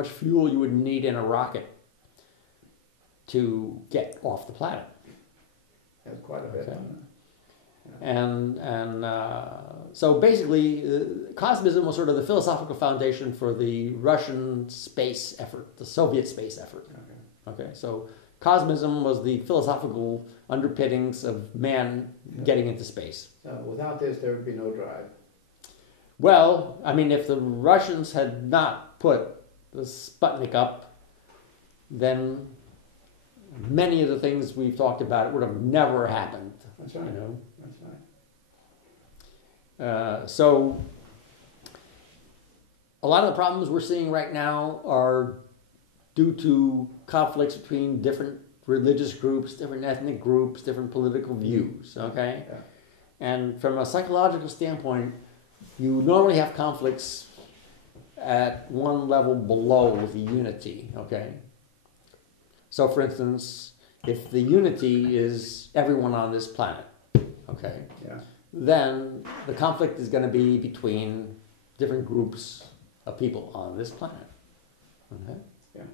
much fuel you would need in a rocket to get off the planet. That's quite a bit. Okay. So basically, Cosmism was sort of the philosophical foundation for the Russian space effort, the Soviet space effort. Okay, so Cosmism was the philosophical underpinnings of man getting into space. So without this, there would be no drive. Well, I mean, if the Russians had not put the Sputnik up, then many of the things we've talked about would have never happened. That's right. You know? That's right. So a lot of the problems we're seeing right now are due to conflicts between different religious groups, different ethnic groups, different political views, okay? Yeah. And from a psychological standpoint, you normally have conflicts at one level below the unity, okay? So for instance, if the unity is everyone on this planet, okay? Yeah. Then the conflict is going to be between different groups of people on this planet. Okay? Yeah.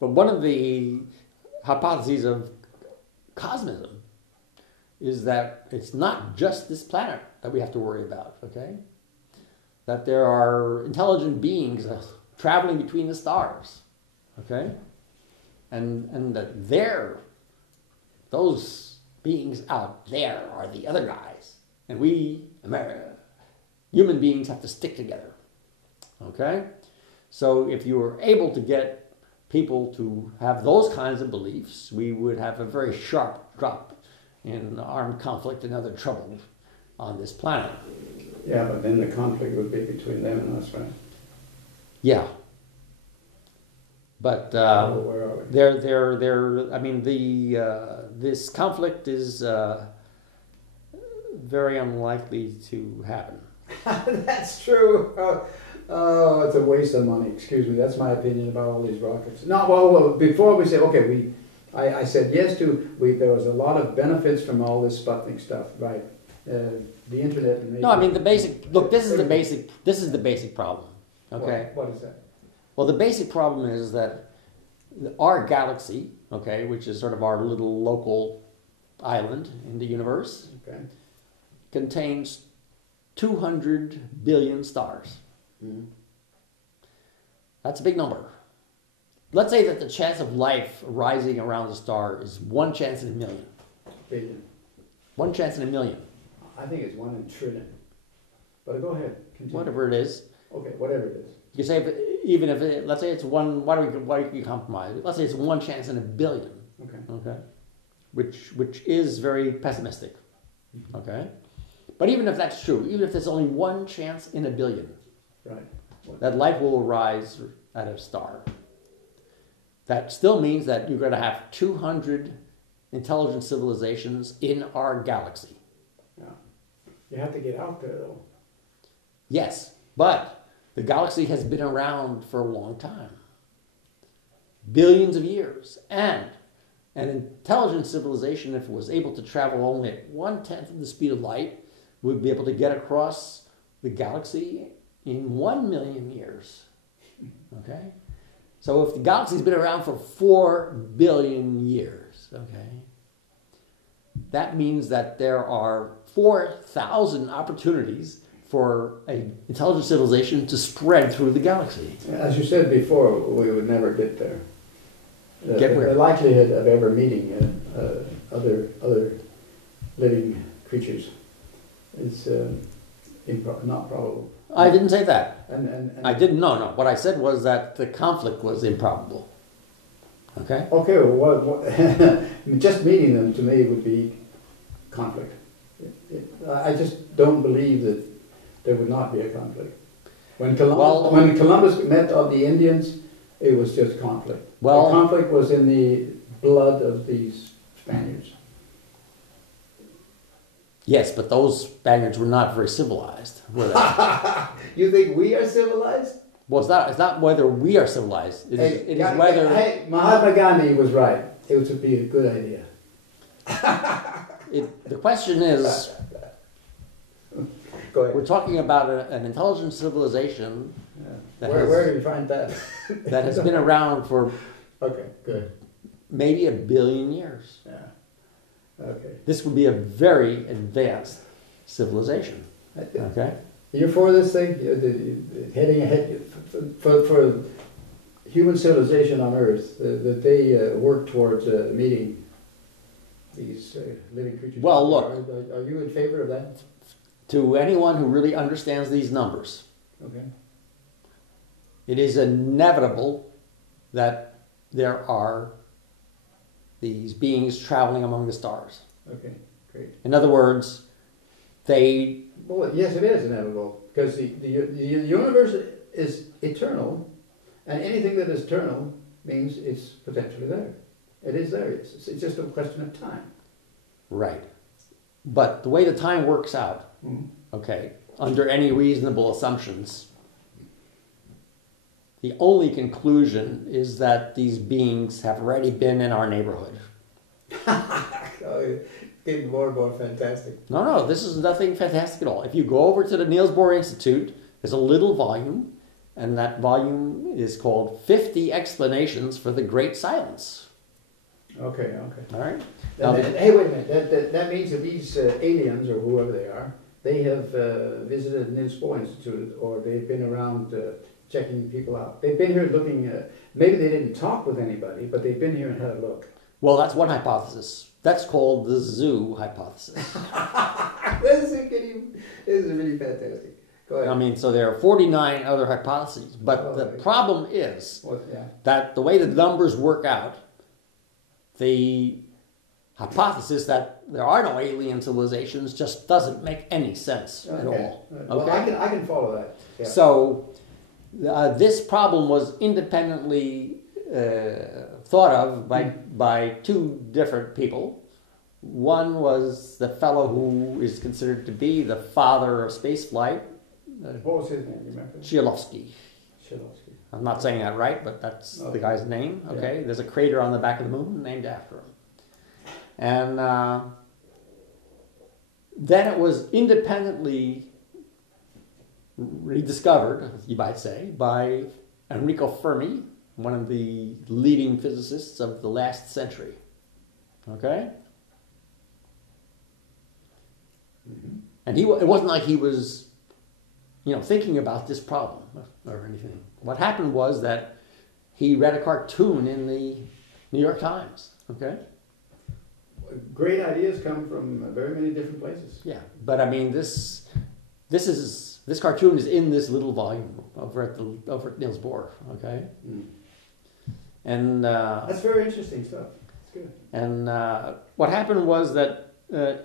But one of the hypotheses of Cosmism is that it's not just this planet that we have to worry about, okay? That there are intelligent beings traveling between the stars, okay? And that those beings out there are the other guys. And we, human beings, have to stick together. Okay? So if you were able to get people to have those kinds of beliefs, we would have a very sharp drop in armed conflict and other trouble on this planet. Yeah, but then the conflict would be between them and us, right? Yeah. But where are we? I mean, this conflict is very unlikely to happen. That's true. Oh, it's a waste of money. Excuse me. That's my opinion about all these rockets. No, well, before we say, okay, I said yes to, there was a lot of benefits from all this Sputnik stuff, right? The internet. No, I mean, the basic, look, this is the basic problem, okay? What is that? Well, the basic problem is that our galaxy, okay, which is sort of our little local island in the universe, okay, contains 200 billion stars. Mm-hmm. That's a big number. Let's say that the chance of life arising around the star is 1 chance in a million. Billion. 1 chance in a million. I think it's 1 in a trillion. But go ahead. Continue. Whatever it is. Okay, whatever it is. You say, even if let's say it's one. Why do we compromise? Let's say it's 1 chance in a billion. Okay. Okay. Which is very pessimistic. Okay. But even if that's true, even if there's only 1 chance in a billion, right, that life will arise out of a star, that still means that you're going to have 200 intelligent civilizations in our galaxy. Yeah. You have to get out there, though. Yes, but the galaxy has been around for a long time. Billions of years. And an intelligent civilization, if it was able to travel only at 1/10 of the speed of light, would be able to get across the galaxy in 1 million years. Okay? So if the galaxy's been around for 4 billion years, okay, that means that there are 4,000 opportunities for an intelligent civilization to spread through the galaxy. As you said before, we would never get there. Get where? The likelihood of ever meeting other living creatures is not probable. I didn't say that. And I didn't. No. What I said was that the conflict was improbable. Okay. Okay. Well, what just meeting them to me would be conflict. I just don't believe that there would not be a conflict. When Columbus met the Indians, it was just conflict. Well, the conflict was in the blood of these Spaniards. Yes, but those Spaniards were not very civilized, were they? You think we are civilized? Well, it's not whether we are civilized. It is whether... Hey, Mahatma Gandhi was right. It would be a good idea. The question is... Go ahead. We're talking about an intelligent civilization Where do you find that? that has been around for okay, good. maybe 1 billion years. Yeah. Okay. This would be a very advanced civilization. Okay. You're for this thing? Heading ahead for human civilization on Earth, that they work towards meeting these living creatures? Well, look. Are you in favor of that? To anyone who really understands these numbers, Okay. it is inevitable that there are these beings traveling among the stars. Okay, great. In other words, they... Well, yes, it is inevitable, because the universe is eternal, and anything that is eternal means it's potentially there. It is there. It's just a question of time. Right. But the way the time works out, okay, under any reasonable assumptions, the only conclusion is that these beings have already been in our neighborhood. Oh, getting more and more fantastic. No, this is nothing fantastic at all. If you go over to the Niels Bohr Institute, there's a little volume, and that volume is called 50 Explanations for the Great Silence. Okay. All right? Hey, wait a minute. That means that these aliens, or whoever they are, they have visited the Niels Bohr Institute, or they've been around checking people out. They've been here looking, maybe they didn't talk with anybody, but they've been here and had a look. Well, that's one hypothesis. That's called the zoo hypothesis. This is really fantastic. Go ahead. I mean, so there are 49 other hypotheses, but the problem is that the way the numbers work out, the hypothesis that there are no alien civilizations just doesn't make any sense at all. Okay? Well, I can follow that. Yeah. So this problem was independently thought of by two different people. One was the fellow who is considered to be the father of spaceflight. What was his name? You remember? Tsiolkovsky. Tsiolkovsky. I'm not saying that right, but that's the guy's name. Okay, yeah. There's a crater on the back of the moon named after him. And then it was independently rediscovered, you might say, by Enrico Fermi, one of the leading physicists of the last century. Okay? Mm-hmm. And it wasn't like he was, thinking about this problem or anything. What happened was that he read a cartoon in the New York Times. Okay? Great ideas come from very many different places. Yeah, but I mean, this cartoon is in this little volume over at Niels Bohr. Okay, and that's very interesting stuff. It's good. And what happened was that the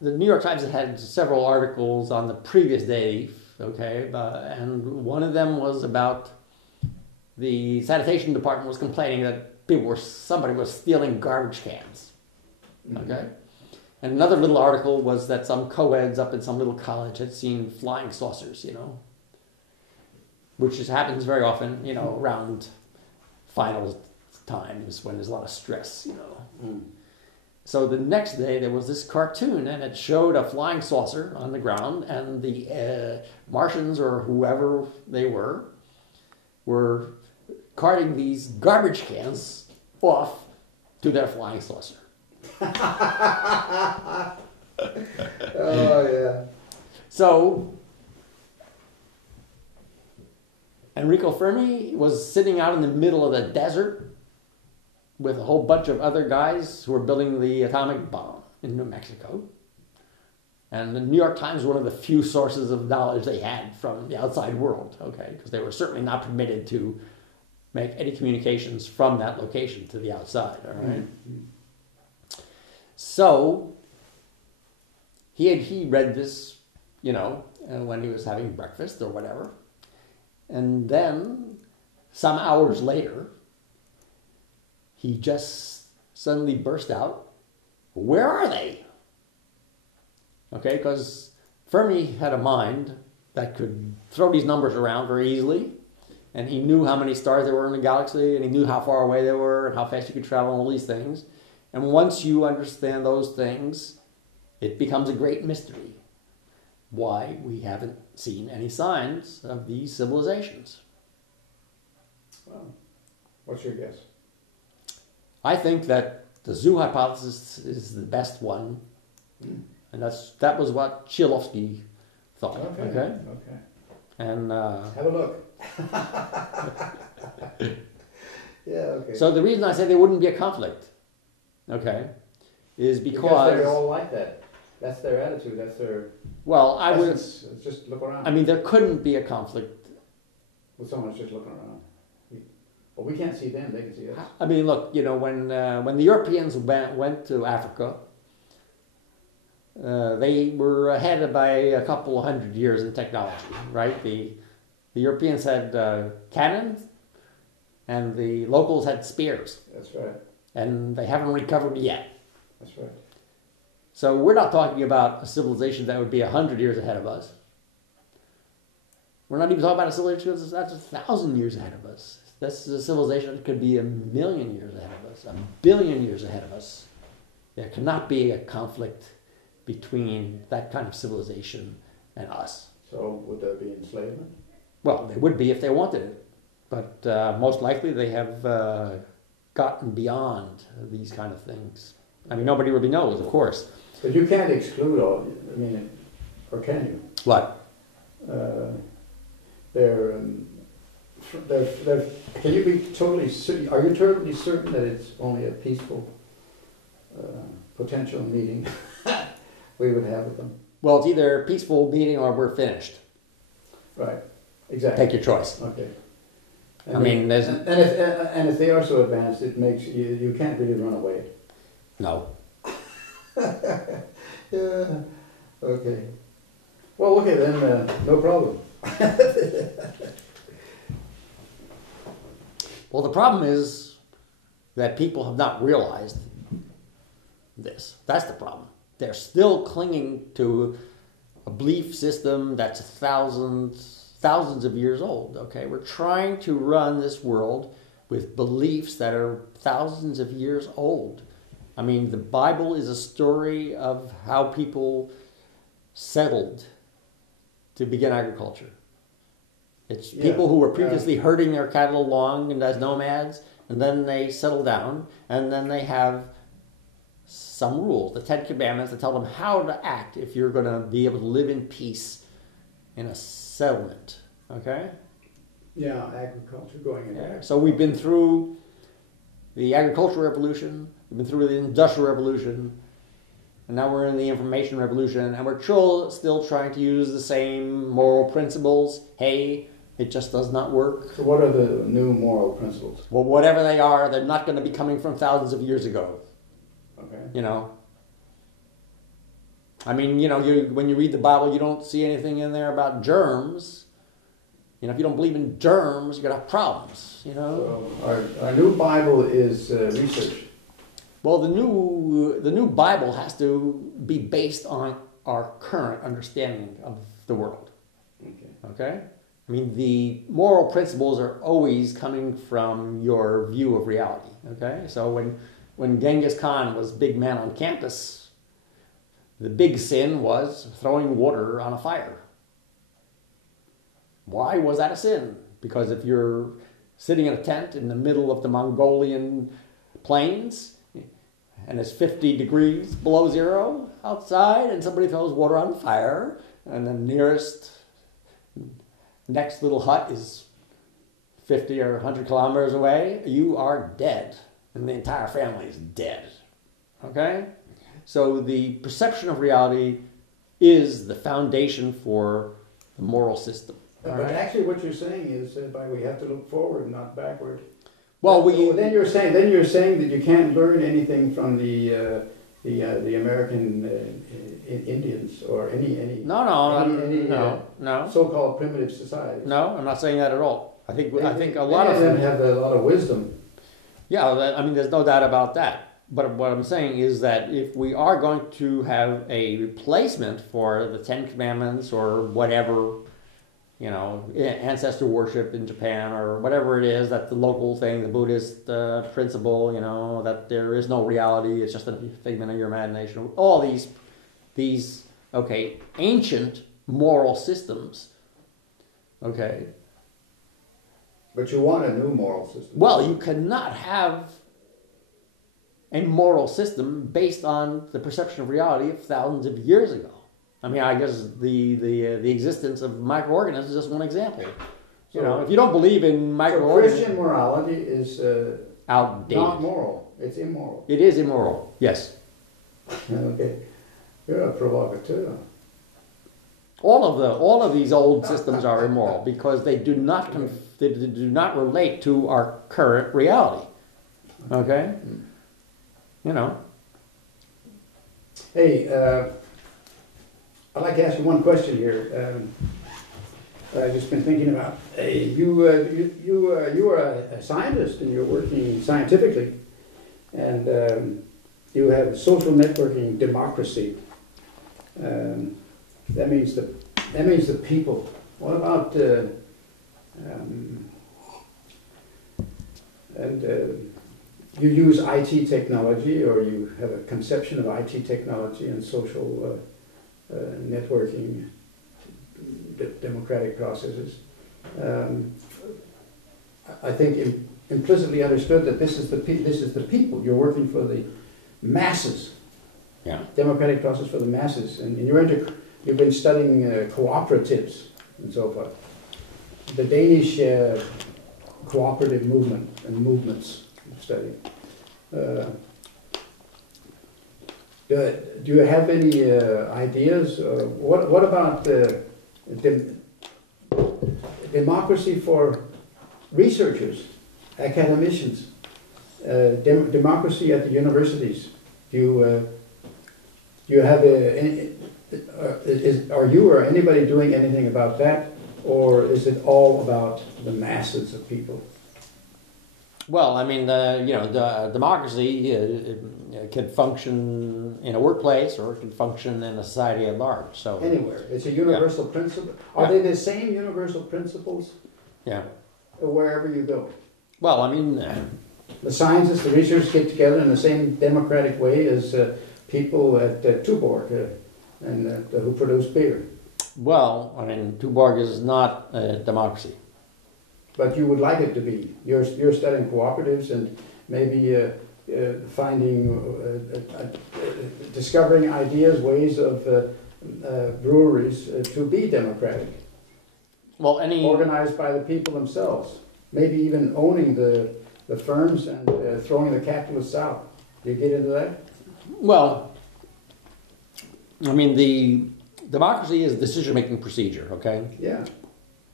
New York Times had several articles on the previous day. Okay, and one of them was about the sanitation department was complaining that somebody was stealing garbage cans. Okay, and another little article was that some co-eds up in some little college had seen flying saucers, which just happens very often, around final times when there's a lot of stress, So the next day there was this cartoon, and it showed a flying saucer on the ground, and the Martians or whoever they were carting these garbage cans off to their flying saucer. Oh yeah. So Enrico Fermi was sitting out in the middle of the desert with a whole bunch of other guys who were building the atomic bomb in New Mexico. And the New York Times was one of the few sources of knowledge they had from the outside world, okay, because they were certainly not permitted to make any communications from that location to the outside, all right? Mm-hmm. So he read this, when he was having breakfast or whatever. And then some hours later, he just suddenly burst out, "Where are they?" Okay, because Fermi had a mind that could throw these numbers around very easily. And he knew how many stars there were in the galaxy, and he knew how far away they were and how fast you could travel and all these things. And once you understand those things, it becomes a great mystery. why we haven't seen any signs of these civilizations. Well, what's your guess? I think that the zoo hypothesis is the best one, and that was what Tsiolkovsky thought. Okay. And have a look. Yeah. Okay. So the reason I say there wouldn't be a conflict, okay, is because they're all like that. That's their attitude. That's their. Well, I would just look around. I mean, there couldn't be a conflict with someone who's just looking around. Well, we can't see them; they can see us. I mean, look, you know, when the Europeans went to Africa, they were ahead by a couple of hundred years in technology, right? The Europeans had cannons, and the locals had spears. That's right. And they haven't recovered yet. That's right. So we're not talking about a civilization that would be 100 years ahead of us. We're not even talking about a civilization that's 1,000 years ahead of us. This is a civilization that could be 1,000,000 years ahead of us, 1,000,000,000 years ahead of us. There cannot be a conflict between that kind of civilization and us. So would there be enslavement? Well, there would be if they wanted it. But most likely they have gotten beyond these kind of things. I mean, nobody really knows, of course. But you can't exclude all, I mean, or can you? What? Can you be totally certain, are you totally certain that it's only a peaceful potential meeting we would have with them? Well, it's either a peaceful meeting or we're finished. Right, exactly. Take your choice. Okay. I mean, there's... And if they are so advanced, it makes you can't really run away. No. Yeah. Okay. Well, okay then. No problem. Well, the problem is that people have not realized this. That's the problem. They're still clinging to a belief system that's thousands of years old. Okay, we're trying to run this world with beliefs that are thousands of years old. I mean, the Bible is a story of how people settled to begin agriculture. It's people who were previously herding their cattle along and as nomads, and then they settle down, and then they have some rules, the 10 Commandments, that tell them how to act if you're going to be able to live in peace in a settlement. Okay? Yeah, agriculture going in there. So we've been through the agricultural revolution, we've been through the industrial revolution, and now we're in the information revolution, and we're still trying to use the same moral principles. Hey, it just does not work. So what are the new moral principles? Well, whatever they are, they're not going to be coming from thousands of years ago. Okay. You know? I mean, you know, when you read the Bible, you don't see anything in there about germs. You know, if you don't believe in germs, you're going to have problems, you know? So our new Bible is research. Well, the new Bible has to be based on our current understanding of the world. Okay? I mean, the moral principles are always coming from your view of reality. Okay? So when Genghis Khan was big man on campus, the big sin was throwing water on a fire. Why was that a sin? Because if you're sitting in a tent in the middle of the Mongolian plains, and it's 50 degrees below zero outside, and somebody throws water on fire, and the next little hut is 50 or 100 kilometers away, you are dead, and the entire family is dead. Okay? So the perception of reality is the foundation for the moral system. But actually what you're saying is that we have to look forward, not backward. Well, then you're saying that you can't learn anything from the American Indians or any no so-called primitive societies. No, I'm not saying that at all. I think a lot of them have a lot of wisdom. Yeah, I mean, there's no doubt about that. But what I'm saying is that if we are going to have a replacement for the 10 Commandments or whatever, you know, ancestor worship in Japan or whatever it is, that the local thing, the Buddhist principle, you know, that there is no reality, it's just a figment of your imagination. All these ancient moral systems. Okay. But you want a new moral system. Well, you cannot have a moral system based on the perception of reality of thousands of years ago. I mean, I guess the existence of microorganisms is just one example. You know, if you don't believe in microorganisms, so Christian morality is outdated. not moral; it's immoral. It is immoral. Yes. Okay, you're a provocateur. All of these old systems are immoral because they do not relate to our current reality. Okay. You know. Hey, I'd like to ask you one question here. I've just been thinking about. You are a scientist and you're working scientifically, and you have social networking democracy. That means the people. What about you use IT technology, or you have a conception of IT technology and social networking, democratic processes. I think implicitly understood that this is the people. You're working for the masses. Yeah. Democratic process for the masses, and you've been studying cooperatives and so forth. The Danish cooperative movement and movements study. Do you have any ideas? What about democracy for researchers, academicians, democracy at the universities? Do you have are you or anybody doing anything about that, or is it all about the masses of people? Well, I mean, the democracy can function in a workplace, or it can function in a society at large. So anywhere, it's a universal principle. Are they the same universal principles? Yeah. Wherever you go. Well, I mean, the scientists, the researchers get together in the same democratic way as people at Tuborg and who produce beer. Well, I mean, Tuborg is not a democracy. But you would like it to be. You're studying cooperatives and maybe discovering ideas, ways of breweries to be democratic. Well, organized by the people themselves. Maybe even owning the firms and throwing the capitalists out. Do you get into that? Well, I mean, the democracy is a decision-making procedure, okay? Yeah.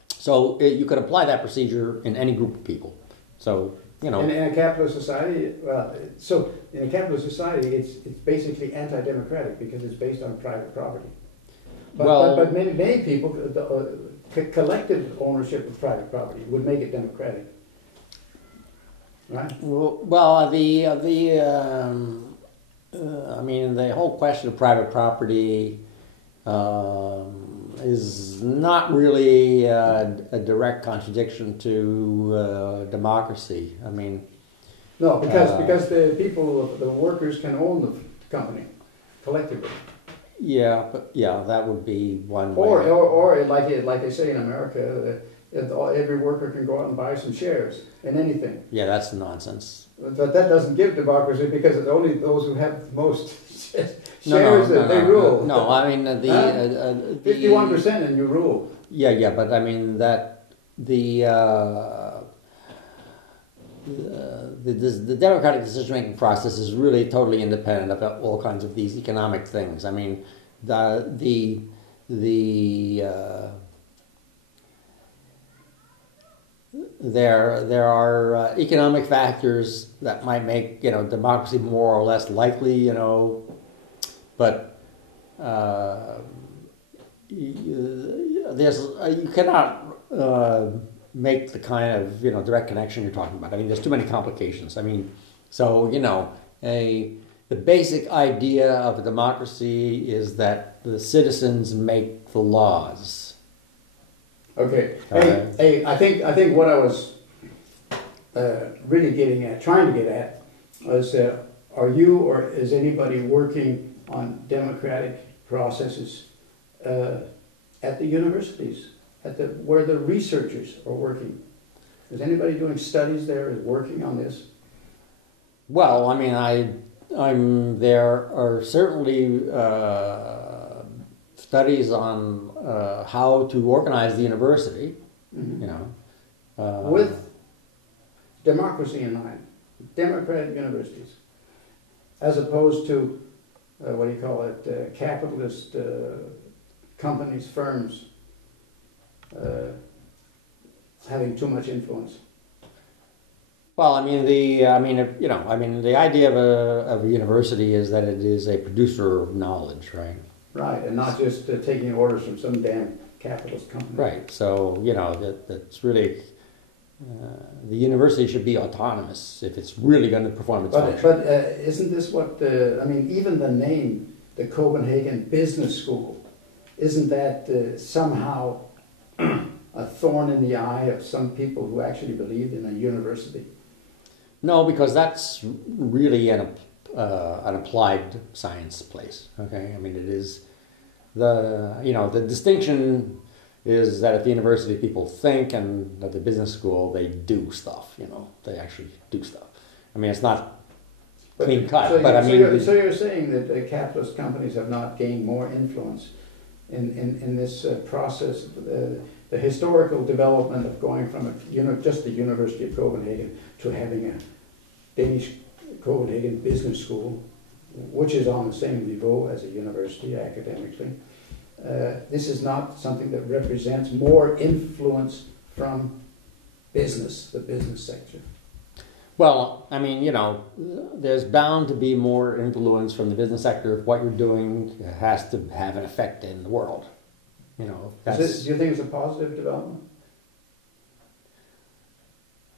So you could apply that procedure in any group of people. So, you know. In a capitalist society, it's basically anti-democratic because it's based on private property. But many people, collective ownership of private property would make it democratic. Right? Well, I mean, the whole question of private property is not really a direct contradiction to democracy. I mean, no, because the people, the workers, can own the company collectively. Yeah, but that would be one way. Or like they say in America, every worker can go out and buy some shares in anything. Yeah, that's nonsense. But that doesn't give democracy because it's only those who have the most shares that they rule. No, I mean 51% and you rule. Yeah, but I mean that the democratic decision-making process is really totally independent of all kinds of these economic things. I mean, there are economic factors that might make democracy more or less likely, but you cannot make the kind of direct connection you're talking about. I mean, there's too many complications. I mean, so the basic idea of a democracy is that the citizens make the laws. Okay. Hey, I think what I was really trying to get at, was are you or is anybody working on democratic processes at the universities, where the researchers are working? Is anybody doing studies there is working on this? Well, I mean, there are certainly studies on how to organize the university, Mm-hmm. you know. With democracy in mind, democratic universities, as opposed to, what do you call it, capitalist companies, firms, having too much influence. Well, I mean, the idea of a university is that it is a producer of knowledge, right? Right, and not just taking orders from some damn capitalist company. Right. So, that's really the university should be autonomous if it's really going to perform its function. But isn't this what even the name, the Copenhagen Business School, isn't that somehow a thorn in the eye of some people who actually believed in a university? No, because that's really an applied science place. Okay, I mean, it is the distinction is that at the university people think, and at the business school they do stuff. They actually do stuff. I mean, it's not clean cut, but I mean. So you're saying that the capitalist companies have not gained more influence in this process, the historical development of going from just the University of Copenhagen to having a Danish Copenhagen Business School, which is on the same level as a university academically. This is not something that represents more influence from business, the business sector. Well, I mean, there's bound to be more influence from the business sector if what you're doing has to have an effect in the world. Do you think it's a positive development?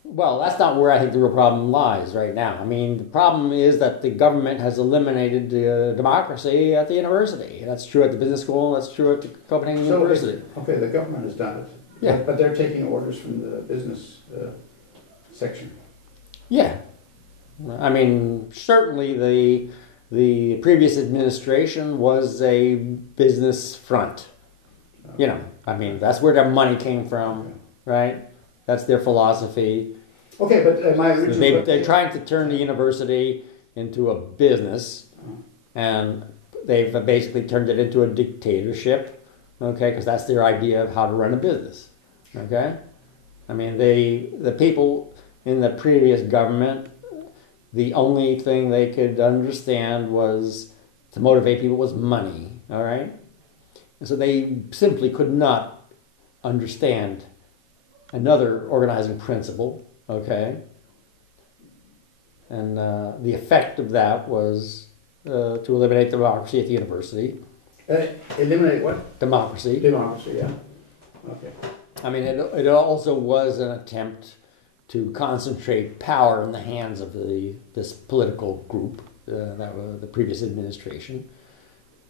Well, that's not where I think the real problem lies right now. I mean, the problem is that the government has eliminated democracy at the university. That's true at the business school, that's true at the Copenhagen University. Okay, the government has done it. Yeah. But they're taking orders from the business section. Yeah. I mean, certainly the previous administration was a business front. I mean, that's where their money came from, right? That's their philosophy. Okay, but my original... They're trying to turn the university into a business, and they've basically turned it into a dictatorship, okay, because that's their idea of how to run a business, okay? I mean, the people in the previous government, the only thing they could understand was to motivate people was money, all right? And so they simply could not understand another organizing principle, okay? And the effect of that was to eliminate democracy at the university. Eliminate what? Democracy. Democracy, yeah. Okay. I mean, it also was an attempt to concentrate power in the hands of this political group, that was the previous administration,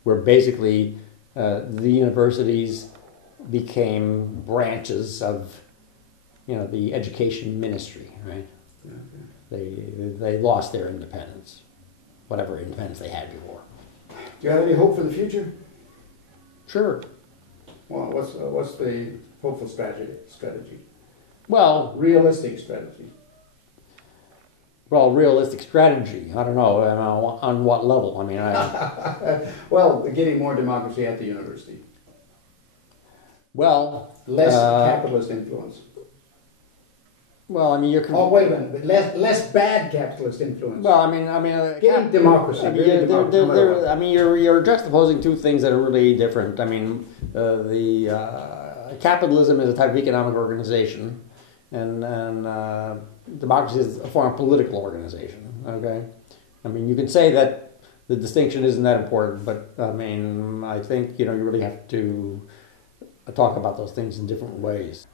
where basically the universities became branches of the education ministry, right? Okay. They lost their independence, whatever independence they had before. Do you have any hope for the future? Sure. Well, what's the hopeful strategy? Well, realistic strategy. Well, realistic strategy. I don't know on what level. I mean, well, getting more democracy at the university. Well, less capitalist influence. Well, I mean, you're. Oh, wait a minute. But less bad capitalist influence. Well, I mean, getting democracy. You're juxtaposing two things that are really different. I mean, capitalism is a type of economic organization, and democracy is a form of political organization. Okay, I mean, you can say that the distinction isn't that important, but I mean, I think you really have to talk about those things in different ways.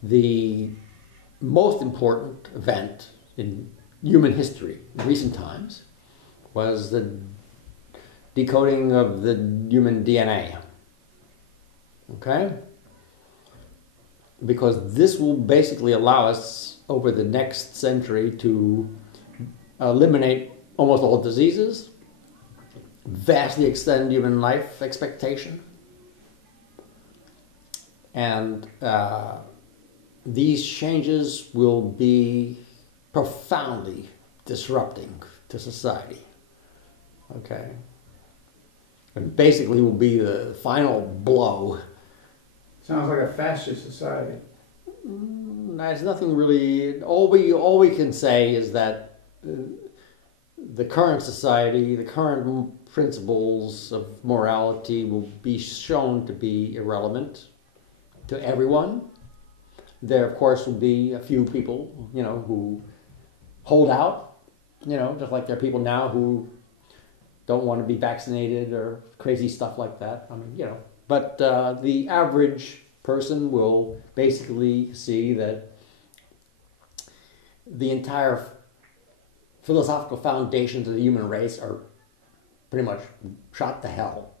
The most important event in human history in recent times was the decoding of the human DNA. Okay? Because this will basically allow us over the next century to eliminate almost all diseases, vastly extend human life expectation. And these changes will be profoundly disrupting to society. Okay? And basically will be the final blow. Sounds like a fascist society. There's nothing really. All we can say is that the current society, the current principles of morality will be shown to be irrelevant to everyone. There, of course, will be a few people, who hold out, just like there are people now who don't want to be vaccinated or crazy stuff like that. I mean, but the average person will basically see that the entire philosophical foundations of the human race are pretty much shot to hell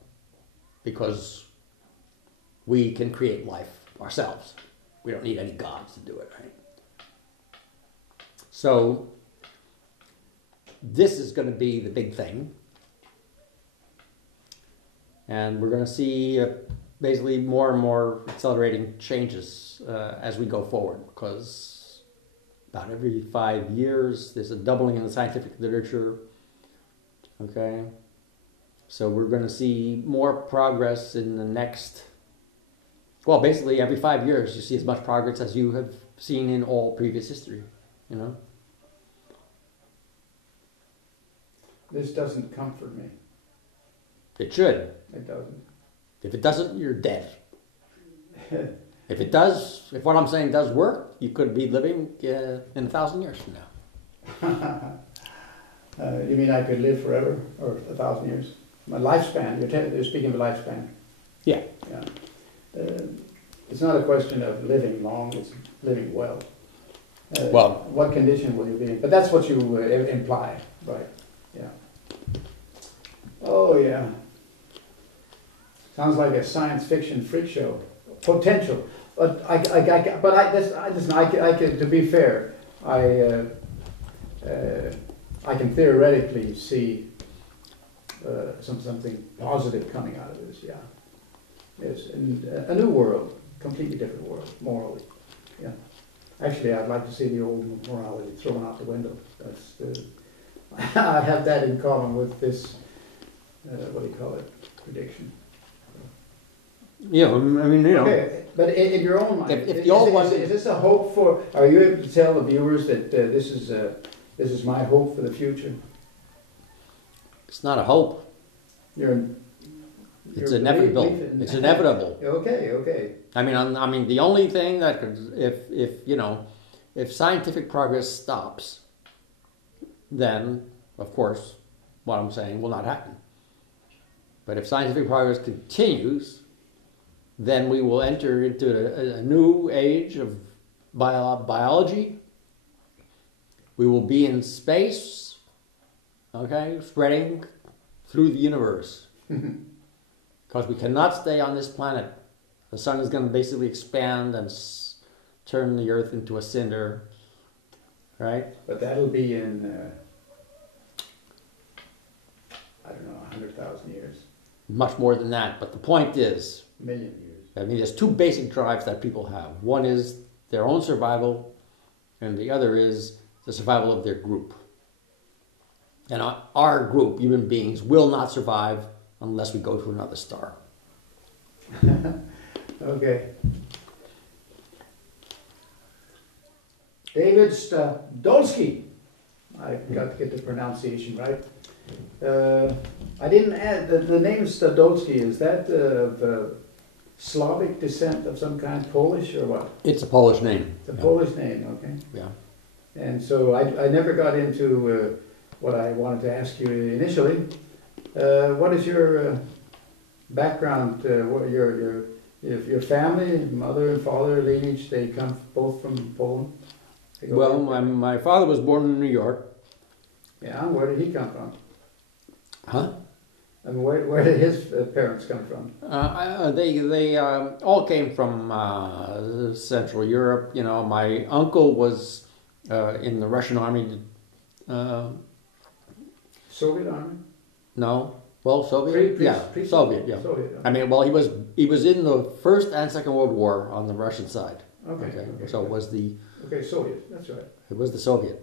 because we can create life ourselves. We don't need any gods to do it, right? So this is going to be the big thing. And we're going to see basically more and more accelerating changes as we go forward, because about every 5 years there's a doubling in the scientific literature. Okay? So we're going to see more progress in the next, well, basically every 5 years you see as much progress as you have seen in all previous history, This doesn't comfort me. It should. It doesn't. If it doesn't, you're dead. If it does, if what I'm saying does work, you could be living in 1,000 years from now. You mean I could live forever, or 1,000 years? My lifespan, you're speaking of lifespan. Yeah. It's not a question of living long, it's living well. Well, what condition will you be in? But that's what you imply, right? Yeah. Oh, yeah. Sounds like a science fiction freak show. Potential. But to be fair, I can theoretically see something positive coming out of this, yeah. Yes, and a new world, completely different world, morally, yeah. Actually, I'd like to see the old morality thrown out the window. That's I have that in common with this, what do you call it, prediction. Yeah, I mean, Okay, but in your own mind, if the old one is this a hope for? Are you able to tell the viewers that this is my hope for the future? It's not a hope. It's inevitable. It's inevitable. Okay. I mean, the only thing that could, if scientific progress stops, then of course, what I'm saying will not happen. But if scientific progress continues, then we will enter into a new age of biology. We will be in space, okay, spreading through the universe. Because we cannot stay on this planet. The sun is going to basically expand and turn the earth into a cinder, right? But that'll be in, I don't know, 100,000 years. Much more than that. But the point is, A million years. I mean, there's two basic drives that people have. One is their own survival, and the other is the survival of their group. And our group, human beings, will not survive unless we go to another star. Okay. David Stodolsky. I got to get the pronunciation right. I didn't add, the name Stodolsky, is that of Slavic descent of some kind, Polish or what? It's a Polish name. It's a Polish name, okay. Yeah. And so I never got into what I wanted to ask you initially. What is your background? What your family, mother and father lineage? They come both from Poland. Well, my father was born in New York. Yeah, where did he come from? Huh? I mean, where did his parents come from? They all came from Central Europe. My uncle was in the Russian army. Soviet army? No, Well, Soviet, Soviet, yeah. Soviet, okay. I mean, well, he was in the First and Second World War on the Russian side. Okay. So it was the Soviet. That's right. It was the Soviet.